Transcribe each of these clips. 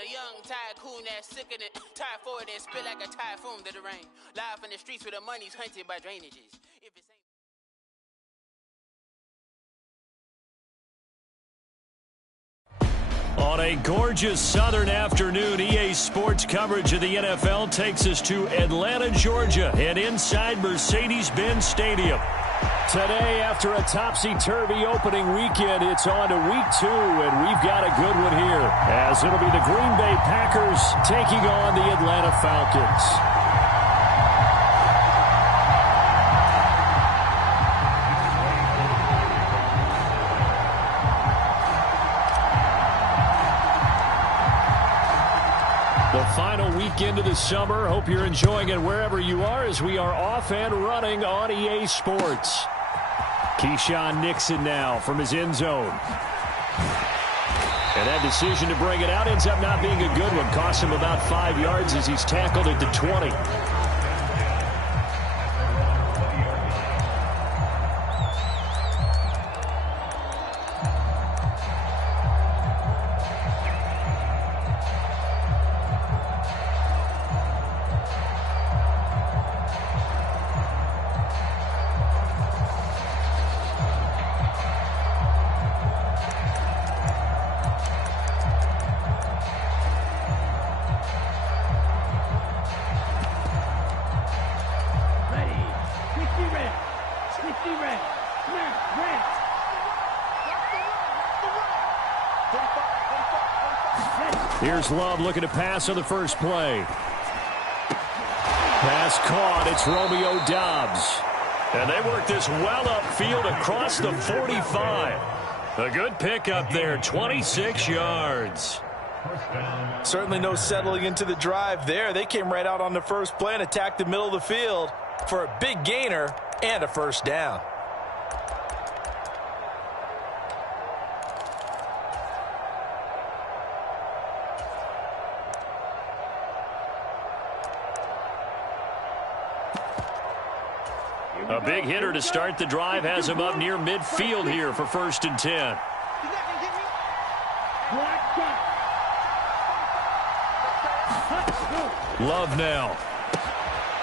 a young tycoon that's sick of it, tired for it and spit like a typhoon to the rain. Live in the streets where the money's hunted by drainages. If it's On a gorgeous southern afternoon, EA Sports coverage of the NFL takes us to Atlanta, Georgia, and inside Mercedes-Benz Stadium. Today, after a topsy-turvy opening weekend, it's on to week 2, and we've got a good one here, as it'll be the Green Bay Packers taking on the Atlanta Falcons. The final weekend of the summer. Hope you're enjoying it wherever you are as we are off and running on EA Sports. Keyshawn Nixon now from his end zone. And that decision to bring it out ends up not being a good one. Cost him about 5 yards as he's tackled at the 20. Here's Love looking to pass on the first play. Pass caught. It's Romeo Doubs. And they work this well upfield across the 45. A good pickup there, 26 yards. Certainly no settling into the drive there. They came right out on the first play and attacked the middle of the field for a big gainer and a first down. A big hitter to start the drive has him up near midfield here for 1st and 10. Love now.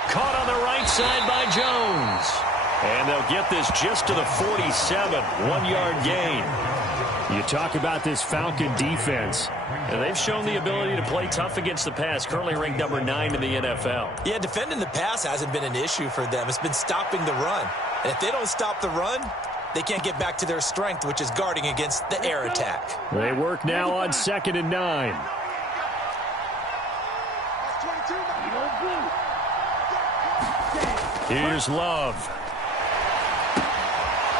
Caught on the right side by Jones. And they'll get this just to the 47. 1-yard gain. You talk about this Falcon defense. And they've shown the ability to play tough against the pass, currently ranked number 9 in the NFL. Yeah, defending the pass hasn't been an issue for them. It's been stopping the run. And if they don't stop the run, they can't get back to their strength, which is guarding against the air attack. They work now on 2nd and 9. Here's Love.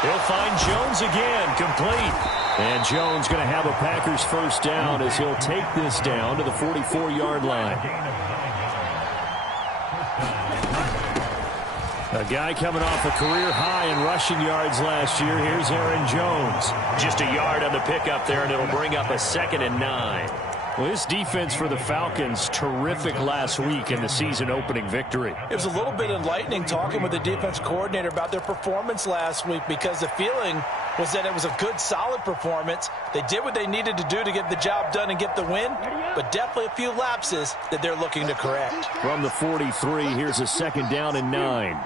He'll find Jones again, complete. And Jones going to have a Packers first down as he'll take this down to the 44-yard line. A guy coming off a career high in rushing yards last year. Here's Aaron Jones. Just a yard on the pickup there, and it'll bring up a 2nd and 9. Well, this defense for the Falcons, terrific last week in the season-opening victory. It was a little bit enlightening talking with the defense coordinator about their performance last week because the feeling was that it was a good, solid performance. They did what they needed to do to get the job done and get the win, but definitely a few lapses that they're looking to correct. From the 43, here's a 2nd down and 9.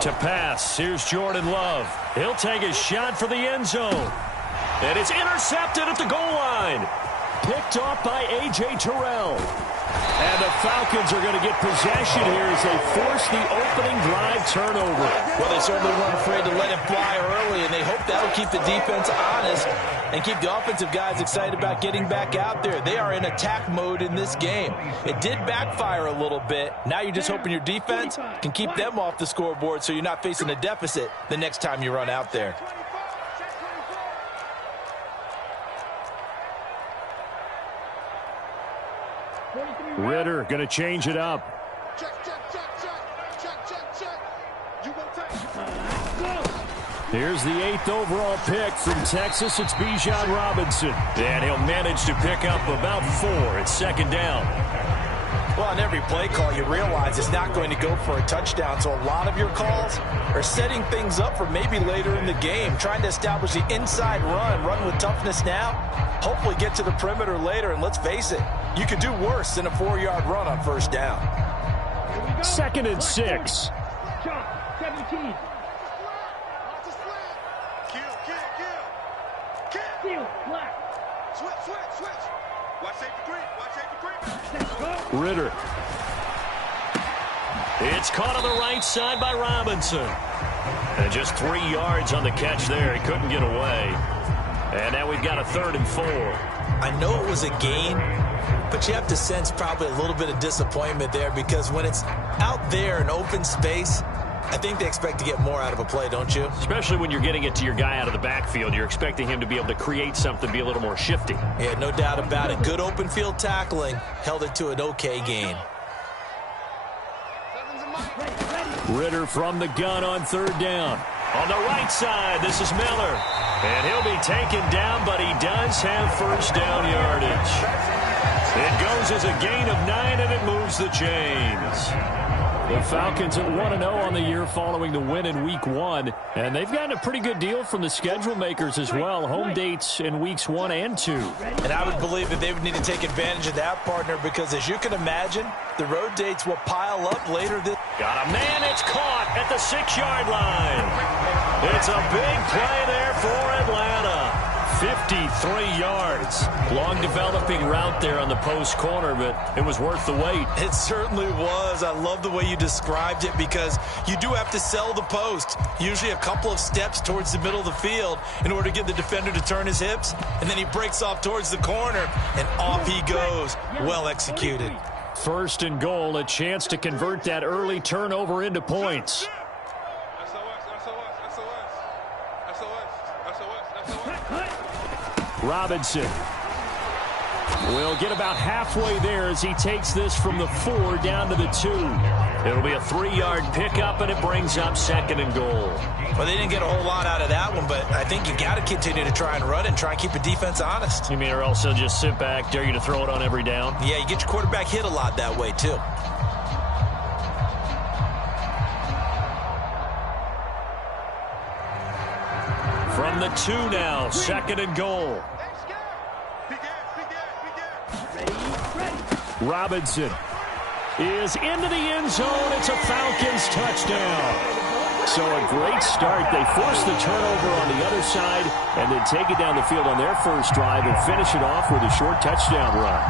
To pass, here's Jordan Love. He'll take a shot for the end zone. And it's intercepted at the goal line. Picked off by A.J. Terrell. And the Falcons are going to get possession here as they force the opening drive turnover. Well, they certainly weren't afraid to let it fly early, and they hope that'll keep the defense honest and keep the offensive guys excited about getting back out there. They are in attack mode in this game. It did backfire a little bit. Now you're just hoping your defense can keep them off the scoreboard so you're not facing a deficit the next time you run out there. Ritter going to change it up. Here's the 8th overall pick from Texas. It's Bijan Robinson. And he'll manage to pick up about 4 at 2nd down. Well, on every play call, you realize it's not going to go for a touchdown, so a lot of your calls are setting things up for maybe later in the game, trying to establish the inside run with toughness now, hopefully get to the perimeter later, and let's face it, you could do worse than a 4-yard run on first down. 2nd and 6. 17. Switch. Watch safety green. Ritter. It's caught on the right side by Robinson. And just 3 yards on the catch there. He couldn't get away. And now we've got a 3rd and 4. I know it was a gain, but you have to sense probably a little bit of disappointment there because when it's out there in open space, I think they expect to get more out of a play, don't you? Especially when you're getting it to your guy out of the backfield. You're expecting him to be able to create something, be a little more shifty. Yeah, no doubt about it. Good open field tackling. Held it to an okay gain. Ritter from the gun on 3rd down. On the right side, this is Miller. And he'll be taken down, but he does have first down yardage. It goes as a gain of 9, and it moves the chains. The Falcons at 1-0 on the year following the win in Week 1. And they've gotten a pretty good deal from the schedule makers as well. Home dates in Weeks 1 and 2. And I would believe that they would need to take advantage of that, partner, because as you can imagine, the road dates will pile up later this. Got a man, it's caught at the 6-yard line. It's a big play there for Atlanta. 53 yards. Long developing route there on the post corner, but it was worth the wait. It certainly was. I love the way you described it because you do have to sell the post. Usually a couple of steps towards the middle of the field in order to get the defender to turn his hips, and then he breaks off towards the corner, and off he goes. Well executed. 1st and goal, a chance to convert that early turnover into points. Robinson will get about halfway there as he takes this from the 4 down to the 2. It'll be a 3-yard pickup, and it brings up 2nd and goal. Well, they didn't get a whole lot out of that one, but I think you got to continue to try and run and try and keep the defense honest. You mean, or else they'll just sit back, dare you to throw it on every down? Yeah, you get your quarterback hit a lot that way, too. From the 2 now, 2nd and goal. Robinson is into the end zone. It's a Falcons touchdown. So a great start. They force the turnover on the other side and then take it down the field on their first drive and finish it off with a short touchdown run.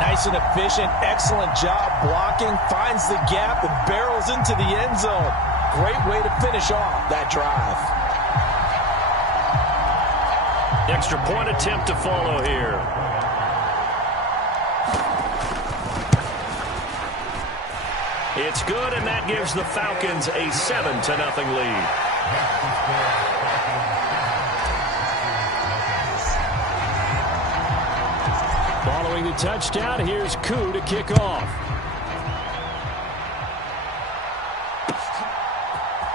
Nice and efficient. Excellent job blocking. Finds the gap and barrels into the end zone. Great way to finish off that drive. Extra point attempt to follow here. It's good, and that gives the Falcons a 7-0 lead. Following the touchdown, here's Koo to kick off.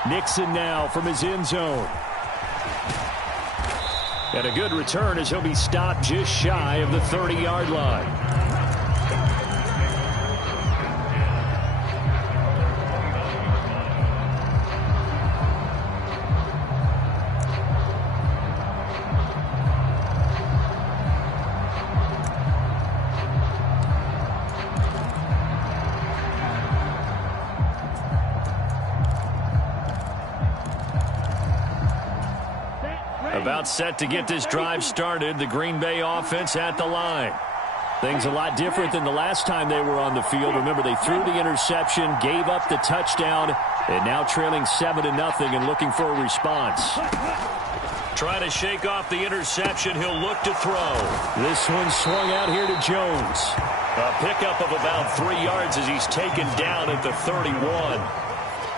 Nixon now from his end zone. And a good return as he'll be stopped just shy of the 30-yard line. About set to get this drive started. The Green Bay offense at the line. Things a lot different than the last time they were on the field. Remember, they threw the interception, gave up the touchdown, and now trailing 7-0 and looking for a response. Trying to shake off the interception. He'll look to throw. This one swung out here to Jones. A pickup of about 3 yards as he's taken down at the 31.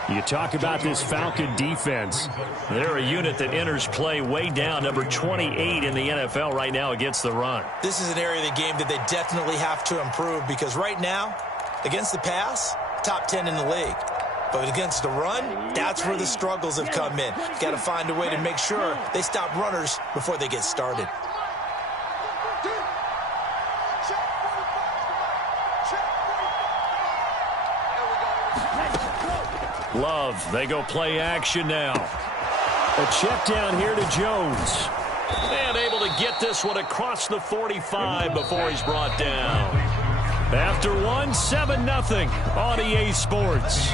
You talk about this Falcon defense. They're a unit that enters play way down, number 28 in the NFL right now against the run. This is an area of the game that they definitely have to improve because right now, against the pass, top 10 in the league. But against the run, that's where the struggles have come in. Got to find a way to make sure they stop runners before they get started. Love, they go play action now. A check down here to Jones. And able to get this one across the 45 before he's brought down. After one, 7-0 on EA Sports.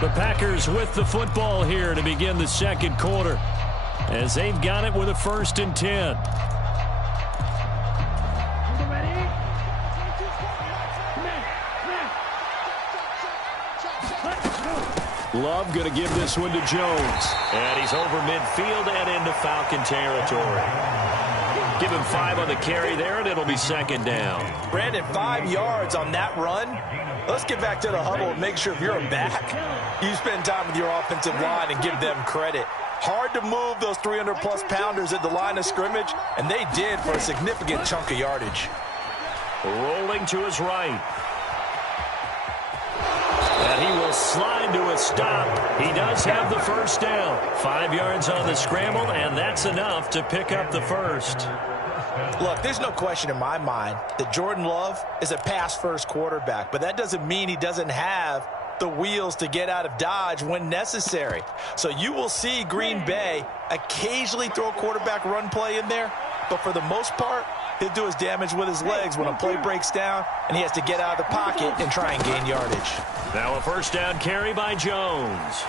The Packers with the football here to begin the second quarter, as they've got it with a 1st and 10. Love going to give this one to Jones. And he's over midfield and into Falcon territory. Give him 5 on the carry there, and it'll be 2nd down. Brandon, 5 yards on that run. Let's get back to the huddle and make sure if you're a back, you spend time with your offensive line and give them credit. Hard to move those 300-plus pounders at the line of scrimmage, and they did for a significant chunk of yardage. Rolling to his right. And he will slide to a stop. He does have the 1st down. 5 yards on the scramble, and that's enough to pick up the 1st. Look, there's no question in my mind that Jordan Love is a pass-first quarterback, but that doesn't mean he doesn't have the wheels to get out of Dodge when necessary. So you will see Green Bay occasionally throw a quarterback run play in there, but for the most part, he'll do his damage with his legs when a play breaks down and he has to get out of the pocket and try and gain yardage. Now a 1st down carry by Jones.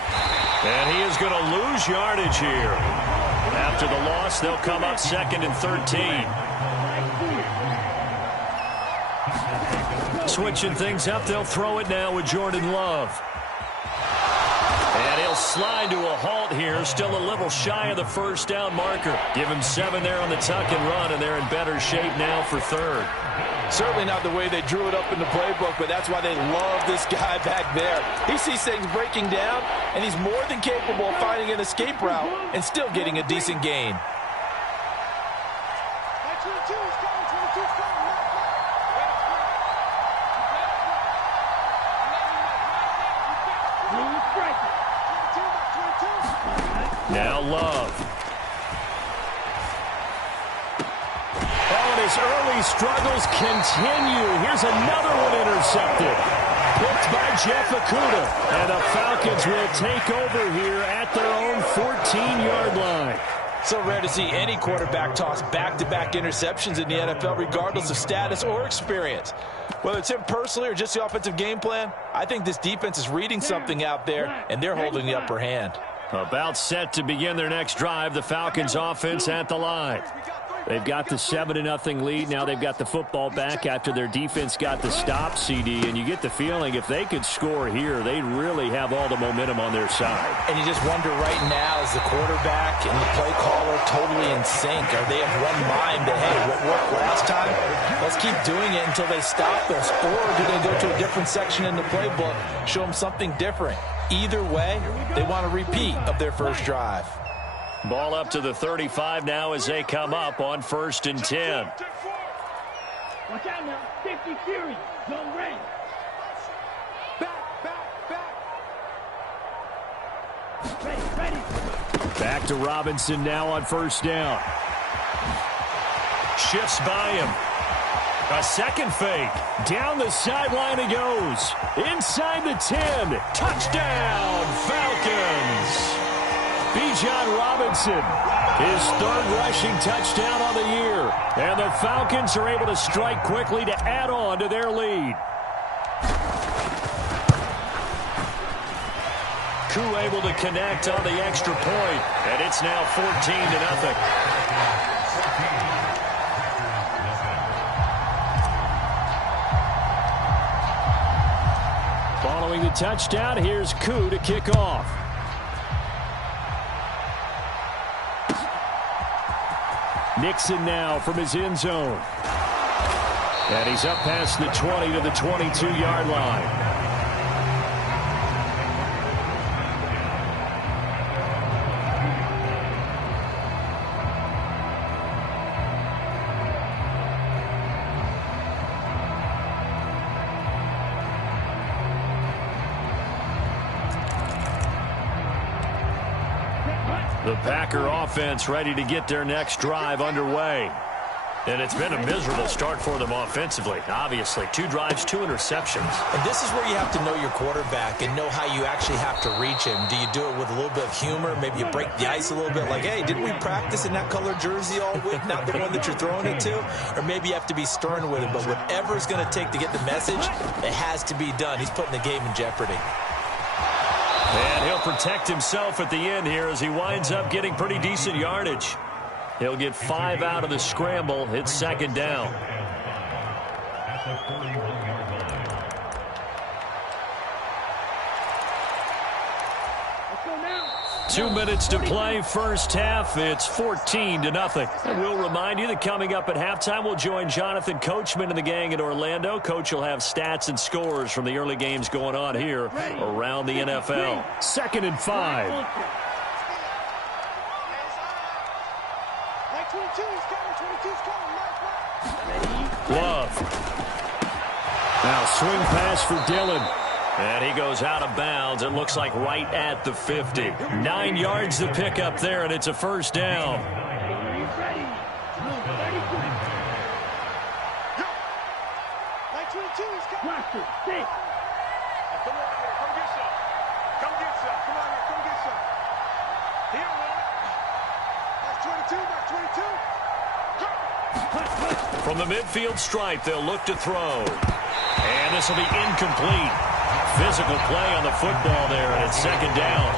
And he is going to lose yardage here. After the loss, they'll come up 2nd and 13. Switching things up, they'll throw it now with Jordan Love. And he'll slide to a halt here, still a little shy of the 1st down marker. Give him 7 there on the tuck and run, and they're in better shape now for 3rd. Certainly not the way they drew it up in the playbook, but that's why they love this guy back there. He sees things breaking down, and he's more than capable of finding an escape route and still getting a decent gain. Now Love. Oh, and his early struggles continue. Here's another one intercepted. Picked by Jeff Okudah. And the Falcons will take over here at their own 14-yard line. So rare to see any quarterback toss back-to-back interceptions in the NFL, regardless of status or experience. Whether it's him personally or just the offensive game plan, I think this defense is reading something out there, and they're holding the upper hand. About set to begin their next drive, the Falcons offense at the line. They've got the 7-0 lead. Now they've got the football back after their defense got the stop, CD. And you get the feeling if they could score here, they really have all the momentum on their side. And you just wonder right now, is the quarterback and the play caller totally in sync? Are they of one mind that, hey, what worked last time, let's keep doing it until they stop us? Or do they go to a different section in the playbook, show them something different? Either way, they want a repeat of their first drive. Ball up to the 35 now as they come up on 1st and 10. Watch out now. 50 series. Zone ready. Back. Ready. Back to Robinson now on 1st down. Shifts by him. A second fake. Down the sideline he goes. Inside the 10. Touchdown, Falcons. Bijan Robinson, his 3rd rushing touchdown on the year. And the Falcons are able to strike quickly to add on to their lead. Koo able to connect on the extra point. And it's now 14-0. Following the touchdown, here's Koo to kick off. Nixon now from his end zone. And he's up past the 20 to the 22-yard line. The Packer offense ready to get their next drive underway. And it's been a miserable start for them offensively. Obviously, 2 drives, 2 interceptions. And this is where you have to know your quarterback and know how you actually have to reach him. Do you do it with a little bit of humor? Maybe you break the ice a little bit like, hey, didn't we practice in that color jersey all week, not the one that you're throwing it to? Or maybe you have to be stern with him. But whatever it's going to take to get the message, it has to be done. He's putting the game in jeopardy. And he'll protect himself at the end here as he winds up getting pretty decent yardage. He'll get 5 out of the scramble. It's second down. 2 minutes to play first half. It's 14-0. And we'll remind you that coming up at halftime, we'll join Jonathan Coachman and the gang in Orlando. Coach will have stats and scores from the early games going on here around the NFL. 2nd and 5. Love. Now swing pass for Dillon. And he goes out of bounds. It looks like right at the 50. 9 yards to pick up there, and it's a first down. From the midfield stripe, they'll look to throw. And this will be incomplete. Physical play on the football there, and it's second down.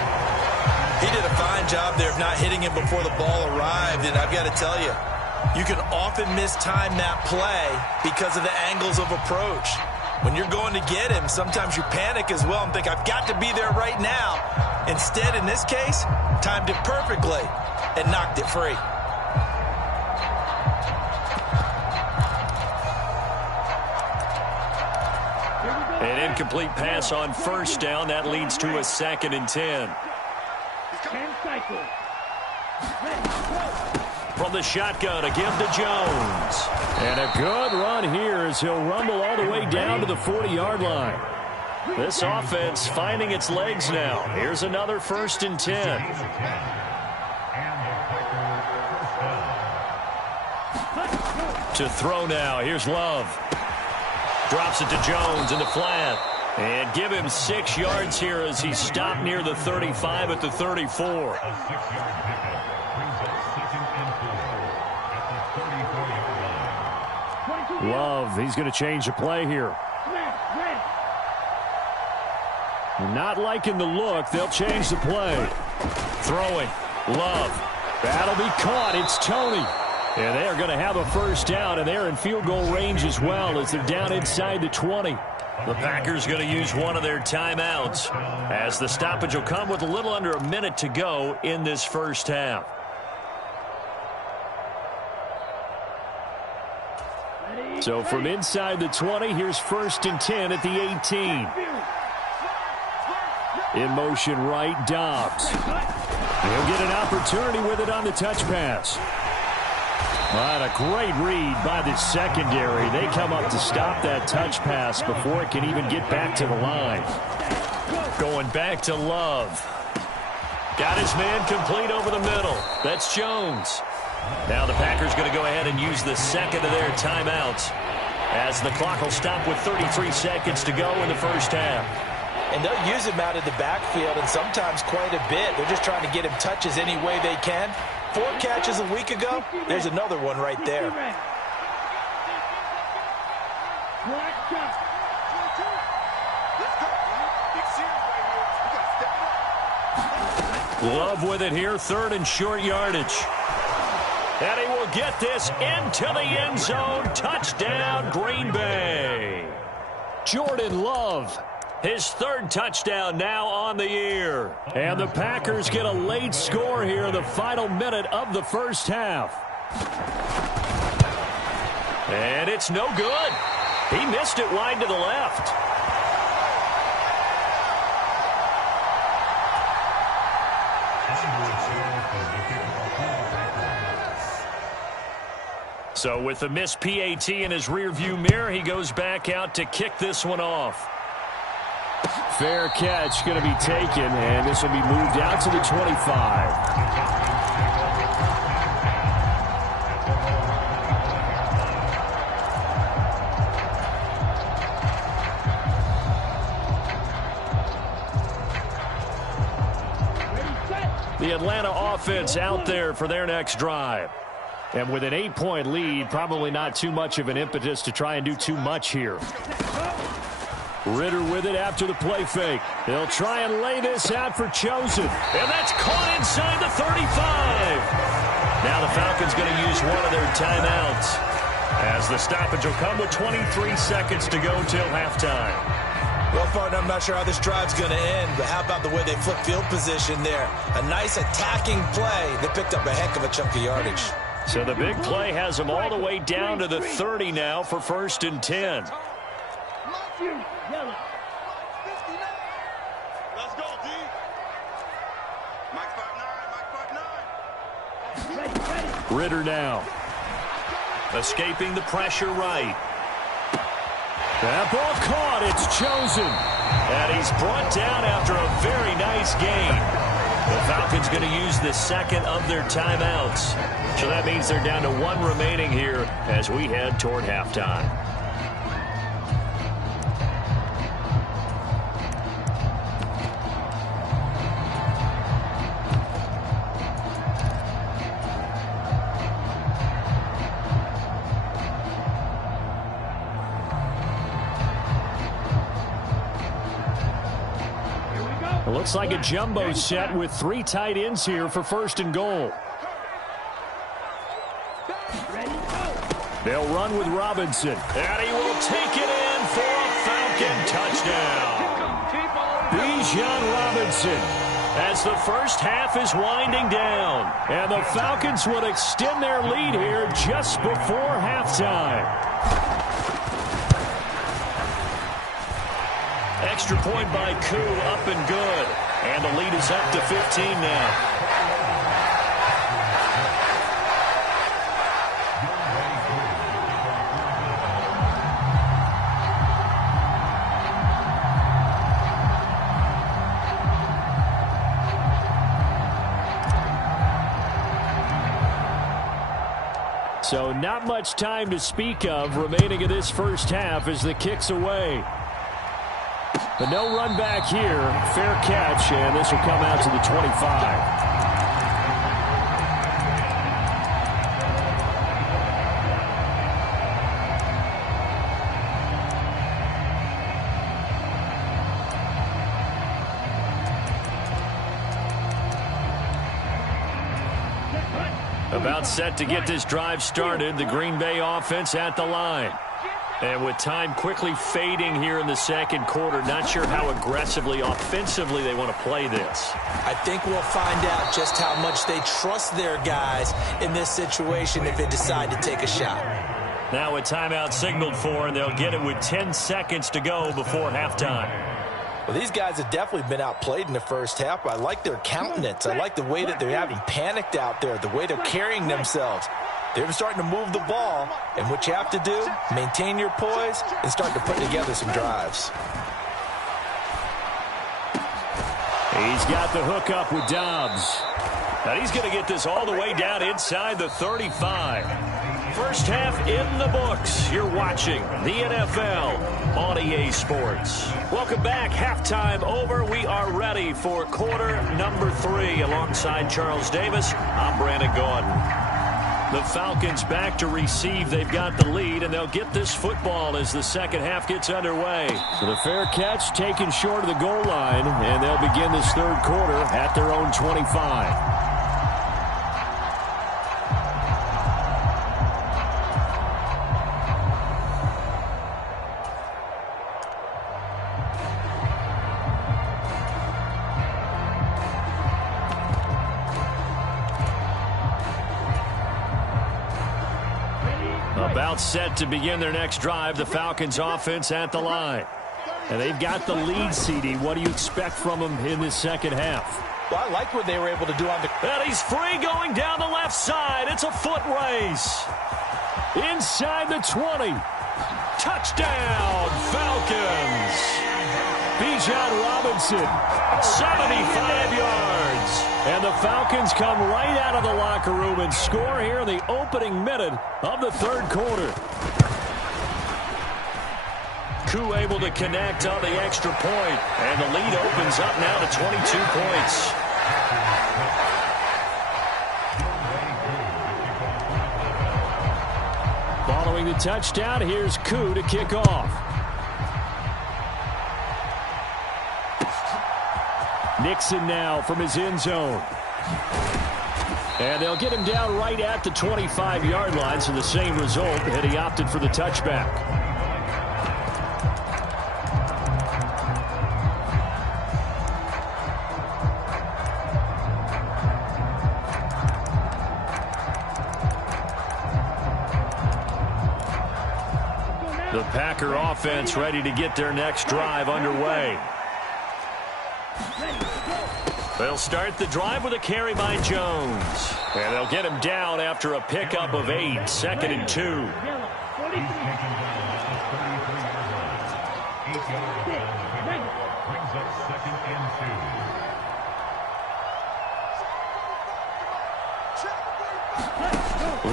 He did a fine job there of not hitting him before the ball arrived, and I've got to tell you, you can often mistime that play because of the angles of approach. When you're going to get him, sometimes you panic as well and think, I've got to be there right now. Instead, in this case, timed it perfectly and knocked it free. An incomplete pass on first down. That leads to a 2nd and 10. From the shotgun, a give to Jones. And a good run here as he'll rumble all the way down to the 40-yard line. This offense finding its legs now. Here's another 1st and 10. To throw now. Here's Love. Drops it to Jones in the flat. And give him 6 yards here as he stopped near the 35 at the 34. Love, he's going to change the play here. Not liking the look. They'll change the play. Throwing. Love. That'll be caught. It's Tony. And they're going to have a first down, and they're in field goal range as well as they're down inside the 20. The Packers going to use one of their timeouts as the stoppage will come with a little under a minute to go in this first half. So from inside the 20, here's 1st and 10 at the 18. In motion right, Dobbs. He'll get an opportunity with it on the touch pass. But a great read by the secondary. They come up to stop that touch pass before it can even get back to the line. Going back to Love. Got his man complete over the middle. That's Jones. Now the Packers going to go ahead and use the 2nd of their timeouts as the clock will stop with 33 seconds to go in the first half. And they'll use him out of the backfield and sometimes quite a bit. They're just trying to get him touches any way they can. 4 catches a week ago. There's another one right there. Love with it here. 3rd and short yardage. And he will get this into the end zone. Touchdown, Green Bay. Jordan Love. His 3rd touchdown now on the year. And the Packers get a late score here in the final minute of the first half. And it's no good. He missed it wide to the left. So with the missed PAT in his rearview mirror, he goes back out to kick this one off. Fair catch going to be taken, and this will be moved out to the 25. Atlanta offense out there for their next drive. And with an 8-point lead, probably not too much of an impetus to try and do too much here. Ritter with it after the play fake. They'll try and lay this out for Chosen. And that's caught inside the 35. Now the Falcons going to use one of their timeouts, as the stoppage will come with 23 seconds to go till halftime. Well, partner, I'm not sure how this drive's going to end, but how about the way they flip field position there? A nice attacking play. They picked up a heck of a chunk of yardage. So the big play has them all the way down to the 30 now for 1st and 10. Let's go, D. Mike 5'9", Mike 5'9". Ritter now. Escaping the pressure right. That ball caught. It's Chosen. And he's brought down after a very nice gain. The Falcons going to use the second of their timeouts. So that means they're down to one remaining here as we head toward halftime. Looks like a jumbo set with 3 tight ends here for 1st and goal. They'll run with Robinson. And he will take it in for a Falcon touchdown. Bijan Robinson, as the first half is winding down. And the Falcons will extend their lead here just before halftime. Extra point by Koo, up and good. And the lead is up to 15 now. So not much time to speak of remaining in this first half as the kick's away. But no run back here. Fair catch, and this will come out to the 25. About set to get this drive started, the Green Bay offense at the line. And with time quickly fading here in the second quarter, not sure how aggressively, offensively they want to play this. I think we'll find out just how much they trust their guys in this situation if they decide to take a shot. Now a timeout signaled for, and they'll get it with 10 seconds to go before halftime. Well, these guys have definitely been outplayed in the first half. I like their countenance. I like the way that they're having panicked out there, the way they're carrying themselves. They're starting to move the ball, and what you have to do, maintain your poise and start to put together some drives. He's got the hook up with Dobbs. And he's going to get this all the way down inside the 35. First half in the books. You're watching the NFL on EA Sports. Welcome back. Halftime over. We are ready for quarter number 3. Alongside Charles Davis, I'm Brandon Gordon. The Falcons back to receive. They've got the lead, and they'll get this football as the second half gets underway. So the fair catch taken short of the goal line, and they'll begin this third quarter at their own 25. About set to begin their next drive, the Falcons offense at the line. And they've got the lead, CD. What do you expect from them in this second half? Well, I like what they were able to do on the... And he's free going down the left side. It's a foot race. Inside the 20. Touchdown, Falcons. Bijan Robinson, 75 yards. And the Falcons come right out of the locker room and score here in the opening minute of the third quarter. Koo able to connect on the extra point, and the lead opens up now to 22 points. Following the touchdown, here's Koo to kick off. Nixon now from his end zone. And they'll get him down right at the 25-yard line, so the same result, and he opted for the touchback. The Packer offense ready to get their next drive underway. They'll start the drive with a carry by Jones. And they'll get him down after a pickup of 8, 2nd and 2.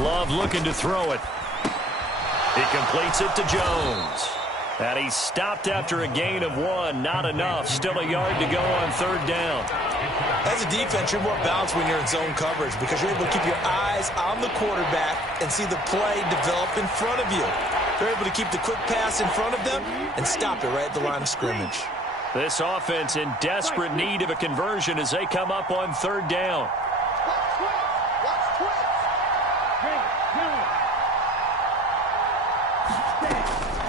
Love looking to throw it. He completes it to Jones. And he's stopped after a gain of 1. Not enough. Still a yard to go on 3rd down. As a defense, you're more balanced when you're in zone coverage because you're able to keep your eyes on the quarterback and see the play develop in front of you. They're able to keep the quick pass in front of them and stop it right at the line of scrimmage. This offense in desperate need of a conversion as they come up on 3rd down.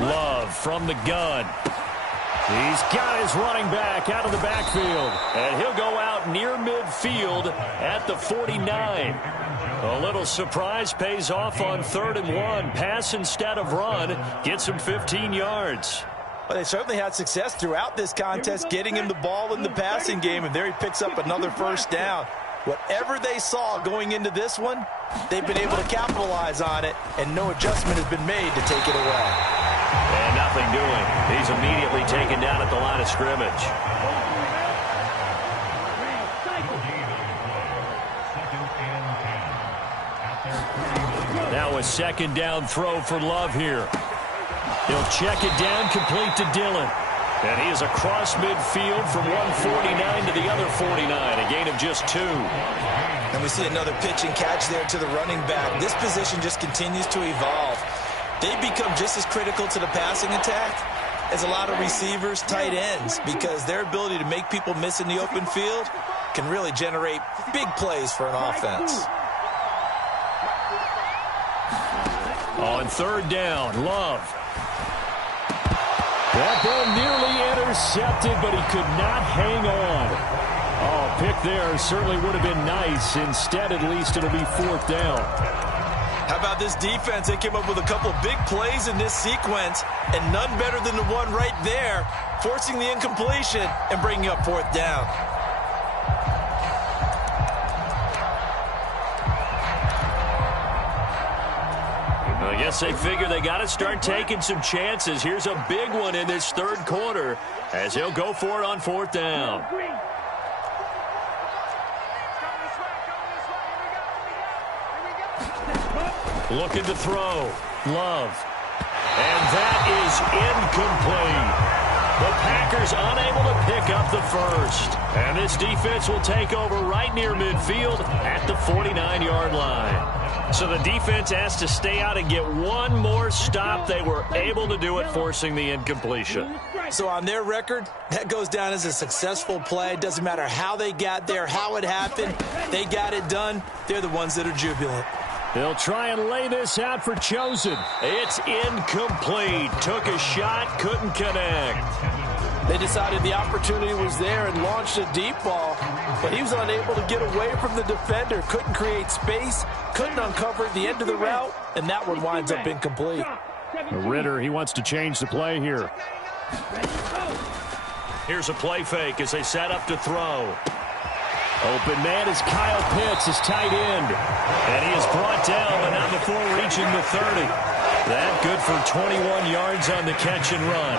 Love from the gun. He's got his running back out of the backfield. And he'll go out near midfield at the 49. A little surprise pays off on 3rd and 1. Pass instead of run. Gets him 15 yards. Well, they certainly had success throughout this contest getting him the ball in the passing game. And there he picks up another 1st down. Whatever they saw going into this one, they've been able to capitalize on it. And no adjustment has been made to take it away. And nothing doing. He's immediately taken down at the line of scrimmage. Now a 2nd down throw for Love here. He'll check it down, complete to Dillon. And he is across midfield from 149 to the other 49, a gain of just 2. And we see another pitch and catch there to the running back. This position just continues to evolve. They become just as critical to the passing attack as a lot of receivers, tight ends, because their ability to make people miss in the open field can really generate big plays for an offense. On 3rd down, Love. That ball nearly intercepted, but he could not hang on. Oh, pick there certainly would have been nice. Instead, at least it'll be 4th down. How about this defense? They came up with a couple big plays in this sequence, and none better than the one right there, forcing the incompletion and bringing up 4th down. I guess they figure they got to start taking some chances. Here's a big one in this 3rd quarter as he'll go for it on 4th down. Looking to throw. Love. And that is incomplete. The Packers unable to pick up the 1st. And this defense will take over right near midfield at the 49-yard line. So the defense has to stay out and get one more stop. They were able to do it, forcing the incompletion. So on their record, that goes down as a successful play. It doesn't matter how they got there, how it happened. They got it done. They're the ones that are jubilant. They'll try and lay this out for Chosen. It's incomplete. Took a shot, couldn't connect. They decided the opportunity was there and launched a deep ball, but he was unable to get away from the defender. Couldn't create space, couldn't uncover the end of the route, and that one winds up incomplete. Ritter, he wants to change the play here. Here's a play fake as they set up to throw. Open man is Kyle Pitts, his tight end. And he is brought down, but not before reaching the 30. That good for 21 yards on the catch and run.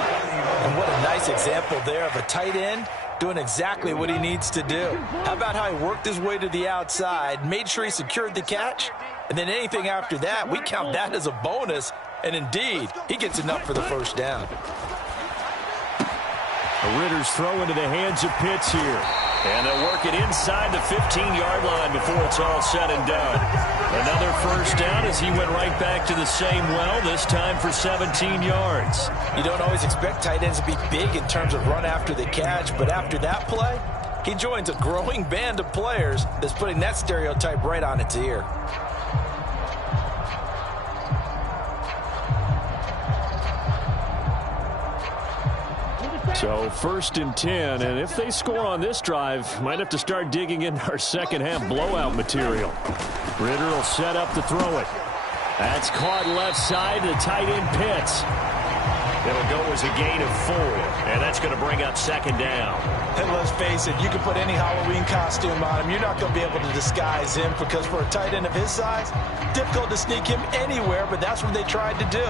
And what a nice example there of a tight end doing exactly what he needs to do. How about how he worked his way to the outside, made sure he secured the catch, and then anything after that, we count that as a bonus. And indeed, he gets enough for the 1st down. Ritter's throw into the hands of Pitts here. And they'll work it inside the 15-yard line before it's all said and done. Another first down as he went right back to the same well, this time for 17 yards. You don't always expect tight ends to be big in terms of run after the catch, but after that play, he joins a growing band of players that's putting that stereotype right on its ear. So 1st and 10, and if they score on this drive, might have to start digging in our second half blowout material. Ritter will set up to throw it. That's caught left side to the tight end Pitts. It'll go as a gain of 4, and that's going to bring up 2nd down. And let's face it, you can put any Halloween costume on him. You're not going to be able to disguise him because for a tight end of his size, difficult to sneak him anywhere, but that's what they tried to do.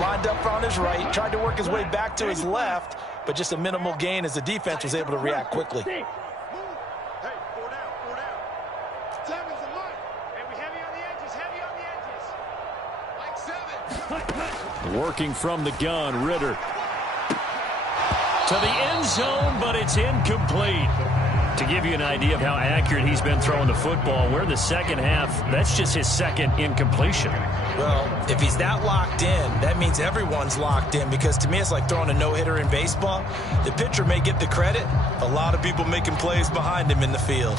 Lined up on his right, tried to work his way back to his left, but just a minimal gain as the defense was able to react quickly. Hey, 4 down, 4 down. 7's a month. And we heavy on the edges, like 7. Working from the gun, Ritter. To the end zone, but it's incomplete. To give you an idea of how accurate he's been throwing the football, we're in the second half. That's just his second incompletion. Well, if he's that locked in, that means everyone's locked in, because to me it's like throwing a no-hitter in baseball. The pitcher may get the credit. A lot of people making plays behind him in the field.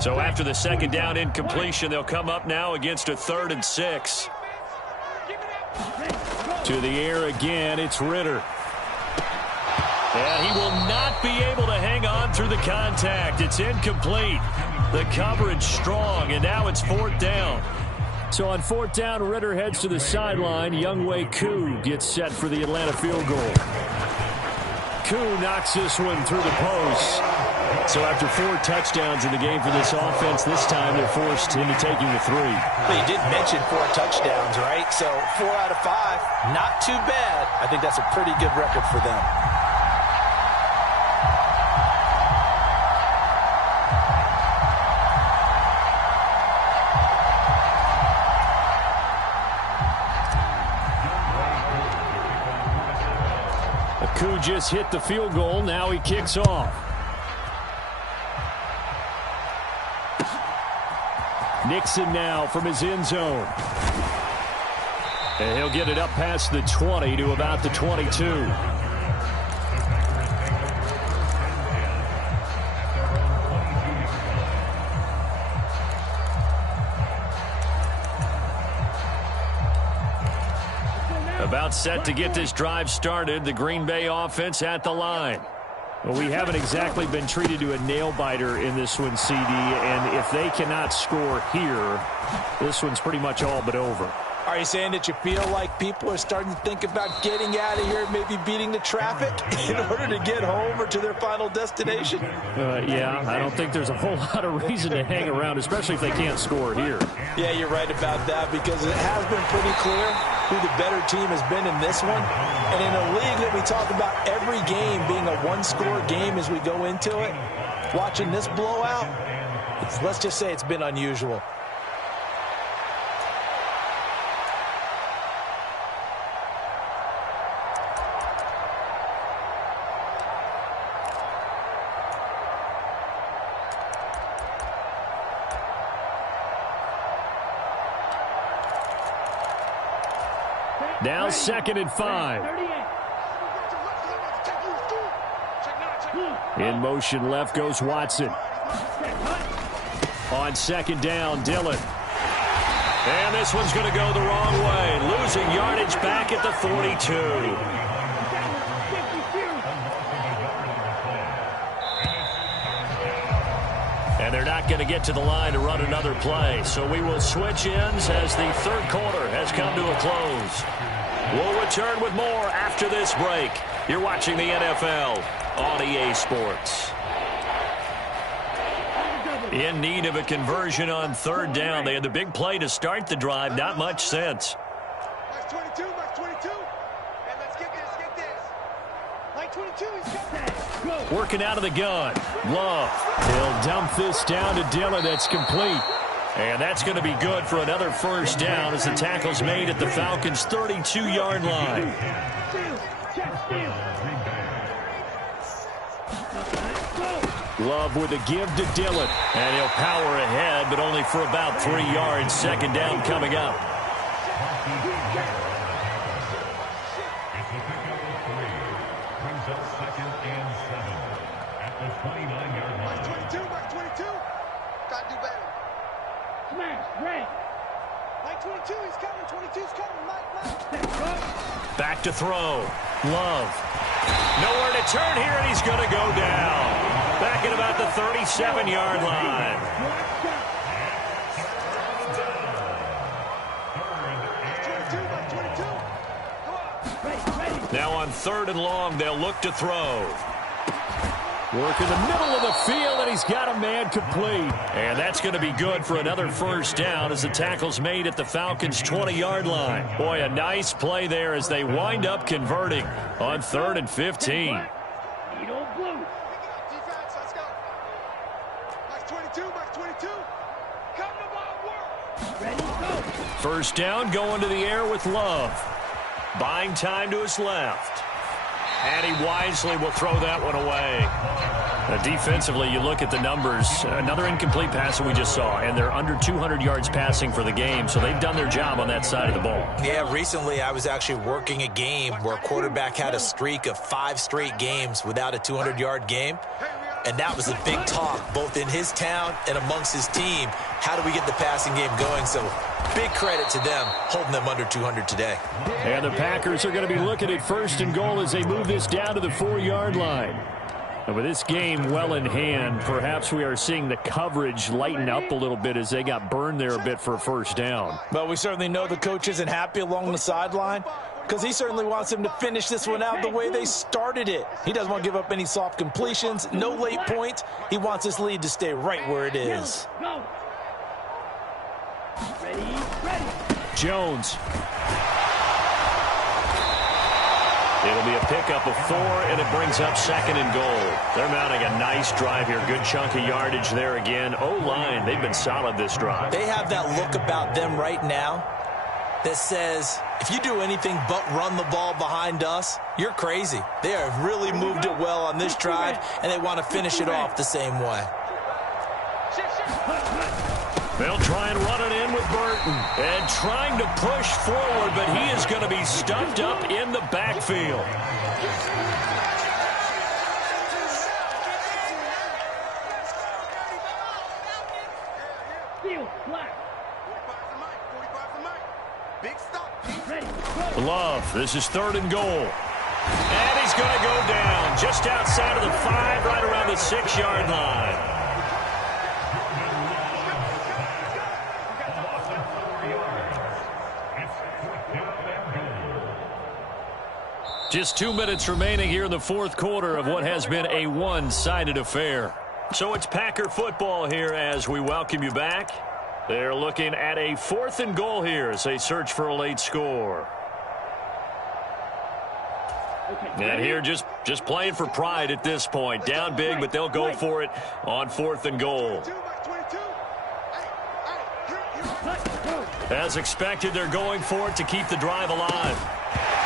So after the second down incompletion, they'll come up now against a 3rd and 6. To the air again, it's Ritter. And he will not be able to hang on through the contact. It's incomplete. The coverage strong, and now it's 4th down. So on 4th down, Ritter heads to the sideline. Younghoe Koo gets set for the Atlanta field goal. Koo knocks this one through the post. So after 4 touchdowns in the game for this offense, this time they're forced into taking the 3. Well, you did mention 4 touchdowns, right? So 4 out of 5, not too bad. I think that's a pretty good record for them. Koo just hit the field goal. Now he kicks off. Nixon now from his end zone. And he'll get it up past the 20 to about the 22. About set to get this drive started. The Green Bay offense at the line. Well, we haven't exactly been treated to a nail-biter in this one, CD, and if they cannot score here, this one's pretty much all but over. Are you saying that you feel like people are starting to think about getting out of here, maybe beating the traffic in order to get home or to their final destination? Yeah, I don't think there's a whole lot of reason to hang around, especially if they can't score here. Yeah, you're right about that, because it has been pretty clear who the better team has been in this one. And in a league that we talk about every game being a one-score game as we go into it, watching this blowout, let's just say it's been unusual. Now 2nd and 5. In motion left goes Watson. On 2nd down, Dillon. And this one's going to go the wrong way. Losing yardage back at the 42. And they're not going to get to the line to run another play. So we will switch ends as the 3rd quarter has come to a close. We'll return with more after this break. You're watching the NFL on EA Sports. In need of a conversion on 3rd down. They had the big play to start the drive. Not much sense. Max 22, Max 22. And let's get this, Like 22, he's got that. Working out of the gun. Love. He'll dump this down to Dillon. That's complete. And that's going to be good for another first down as the tackle's made at the Falcons' 32-yard line. Love with a give to Dillon. And he'll power ahead, but only for about 3 yards. Second down coming up. Second and 7 at the 29-yard line. 22, Mike 22. Gotta do better. Smash, red. Mike 22, he's coming. 22's coming. Mike. Back to throw. Love. Nowhere to turn here, and he's going to go down. Back at about the 37-yard line. Now on 3rd and long, they'll look to throw. Work in the middle of the field, and he's got a man complete. And that's going to be good for another first down as the tackle's made at the Falcons' 20-yard line. Boy, a nice play there as they wind up converting on 3rd and 15. Defense, let's go. Mike 22, Mike 22. Come to my work. Ready, go. First down going to the air with Love. Buying time to his left. And he wisely will throw that one away. Defensively, you look at the numbers. Another incomplete pass that we just saw, and they're under 200 yards passing for the game, so they've done their job on that side of the ball. Yeah, recently I was actually working a game where a quarterback had a streak of 5 straight games without a 200-yard game. And that was a big talk, both in his town and amongst his team. How do we get the passing game going? So big credit to them, holding them under 200 today. And the Packers are going to be looking at 1st and goal as they move this down to the 4-yard line. And with this game well in hand, perhaps we are seeing the coverage lighten up a little bit as they got burned there a bit for a first down. Well, we certainly know the coach isn't happy along the sideline, because he certainly wants them to finish this one out the way they started it. He doesn't want to give up any soft completions, no late points. He wants this lead to stay right where it is. Go. Ready. Jones. It'll be a pickup of 4, and it brings up 2nd and goal. They're mounting a nice drive here. Good chunk of yardage there again. O-line, they've been solid this drive. They have that look about them right now that says, if you do anything but run the ball behind us, you're crazy. They have really moved it well on this drive, and they want to finish it off the same way. They'll try and run it in with Burton. And trying to push forward, but he is going to be stuffed up in the backfield. Field, black. 45 for Mike. Big stop. Ready. Love, this is 3rd and goal. And he's going to go down just outside of the 5, right around the 6-yard line. Just 2 minutes remaining here in the 4th quarter of what has been a one-sided affair. So it's Packer football here as we welcome you back. They're looking at a 4th and goal here as they search for a late score. And here just playing for pride at this point. Down big, but they'll go for it on 4th and goal. As expected, they're going for it to keep the drive alive.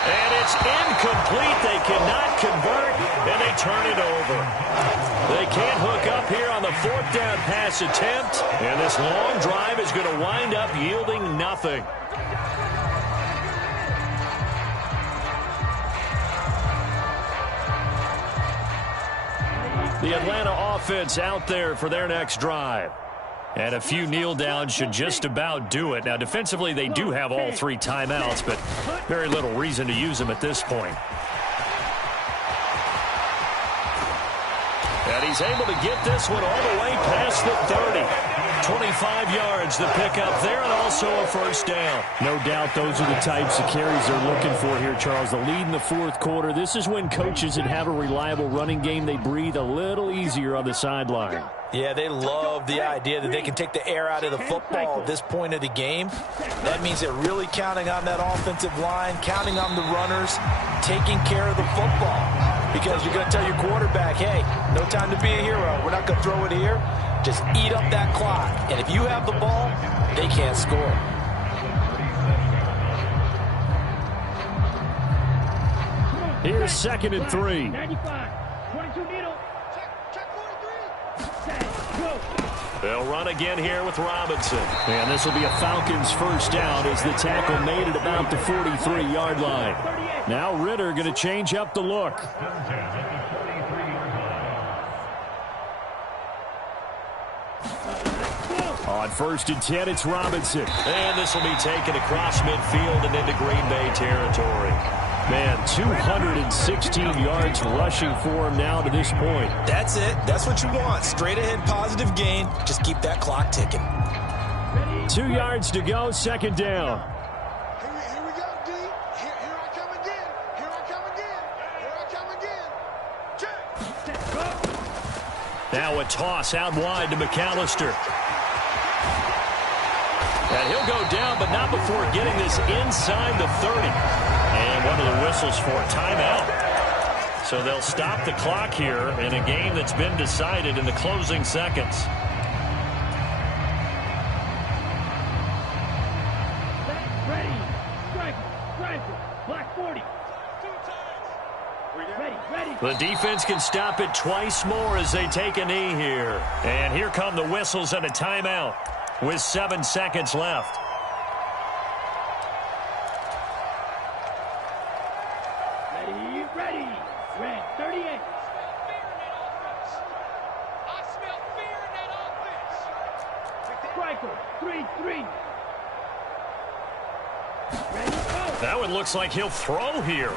And it's incomplete. They cannot convert, and they turn it over. They can't hook up here on the 4th down pass attempt, and this long drive is going to wind up yielding nothing. The Atlanta offense out there for their next drive. And a few kneel downs should just about do it. Now, defensively, they do have all 3 timeouts, but very little reason to use them at this point. And he's able to get this one all the way past the 30. 25 yards, the pickup there, and also a first down. No doubt those are the types of carries they're looking for here, Charles. The lead in the 4th quarter. This is when coaches that have a reliable running game, they breathe a little easier on the sideline. Yeah, they love the idea that they can take the air out of the football at this point of the game. That means they're really counting on that offensive line, counting on the runners, taking care of the football. Because you're going to tell your quarterback, hey, no time to be a hero. We're not going to throw it here. Just eat up that clock. And if you have the ball, they can't score. Here's 2nd and 3. 95, 22 needle. Check 43. Set, go. They'll run again here with Robinson. And this will be a Falcons first down as the tackle made it about the 43-yard line. Now Ritter going to change up the look. On 1st and 10, it's Robinson. And this will be taken across midfield and into Green Bay territory. Man, 216 yards rushing for him now to this point. That's it. That's what you want. Straight ahead positive gain. Just keep that clock ticking. 2 yards to go, 2nd down. Here we go, D. Here I come again. Here I come again. Here I come again. Check. Now a toss out wide to McAllister. And he'll go down, but not before getting this inside the 30. And one of the whistles for a timeout. So they'll stop the clock here in a game that's been decided in the closing seconds. Ready. Striker. Black 40. Ready. The defense can stop it twice more as they take a knee here. And here come the whistles and a timeout with 7 seconds left. Ready. Red 38. I smell fear in that offense. Striker 3-3. Ready, go. That one looks like he'll throw here.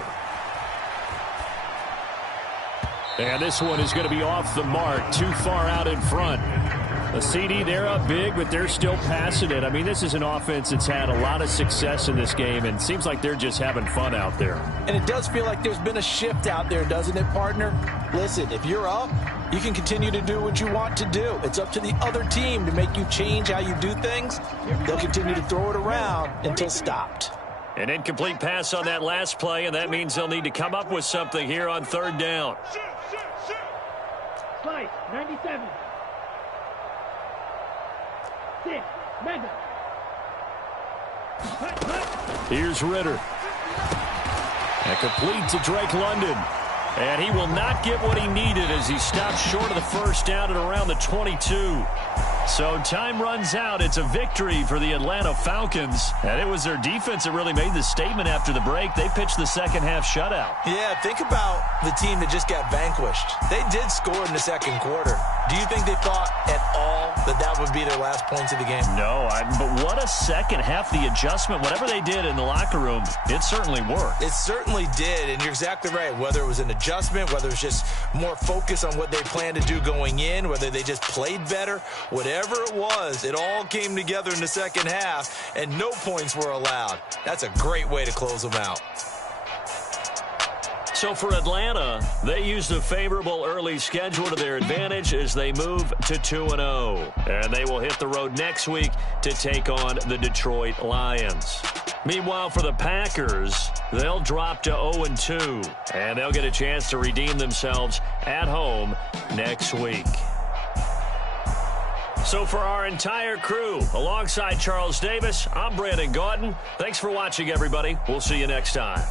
And this one is going to be off the mark, too far out in front. The CD, they're up big, but they're still passing it. I mean, this is an offense that's had a lot of success in this game, and it seems like they're just having fun out there. And it does feel like there's been a shift out there, doesn't it, partner? Listen, if you're up, you can continue to do what you want to do. It's up to the other team to make you change how you do things. They'll continue to throw it around until stopped. An incomplete pass on that last play, and that means they'll need to come up with something here on 3rd down. Slice 97. 6. Mega. Here's Ritter. And complete to Drake London. And he will not get what he needed as he stops short of the first down at around the 22. So time runs out. It's a victory for the Atlanta Falcons. And it was their defense that really made the statement after the break. They pitched the second half shutout. Yeah, think about the team that just got vanquished. They did score in the second quarter. Do you think they thought at all that that would be their last points of the game? No, but what a second half. The adjustment, whatever they did in the locker room, it certainly worked. It certainly did, and you're exactly right. Whether it was an adjustment, whether it was just more focus on what they planned to do going in, whether they just played better, whatever it was, it all came together in the second half, and no points were allowed. That's a great way to close them out. So for Atlanta, they used a favorable early schedule to their advantage as they move to 2-0. And they will hit the road next week to take on the Detroit Lions. Meanwhile, for the Packers, they'll drop to 0-2. And they'll get a chance to redeem themselves at home next week. So for our entire crew, alongside Charles Davis, I'm Brandon Gaudin. Thanks for watching, everybody. We'll see you next time.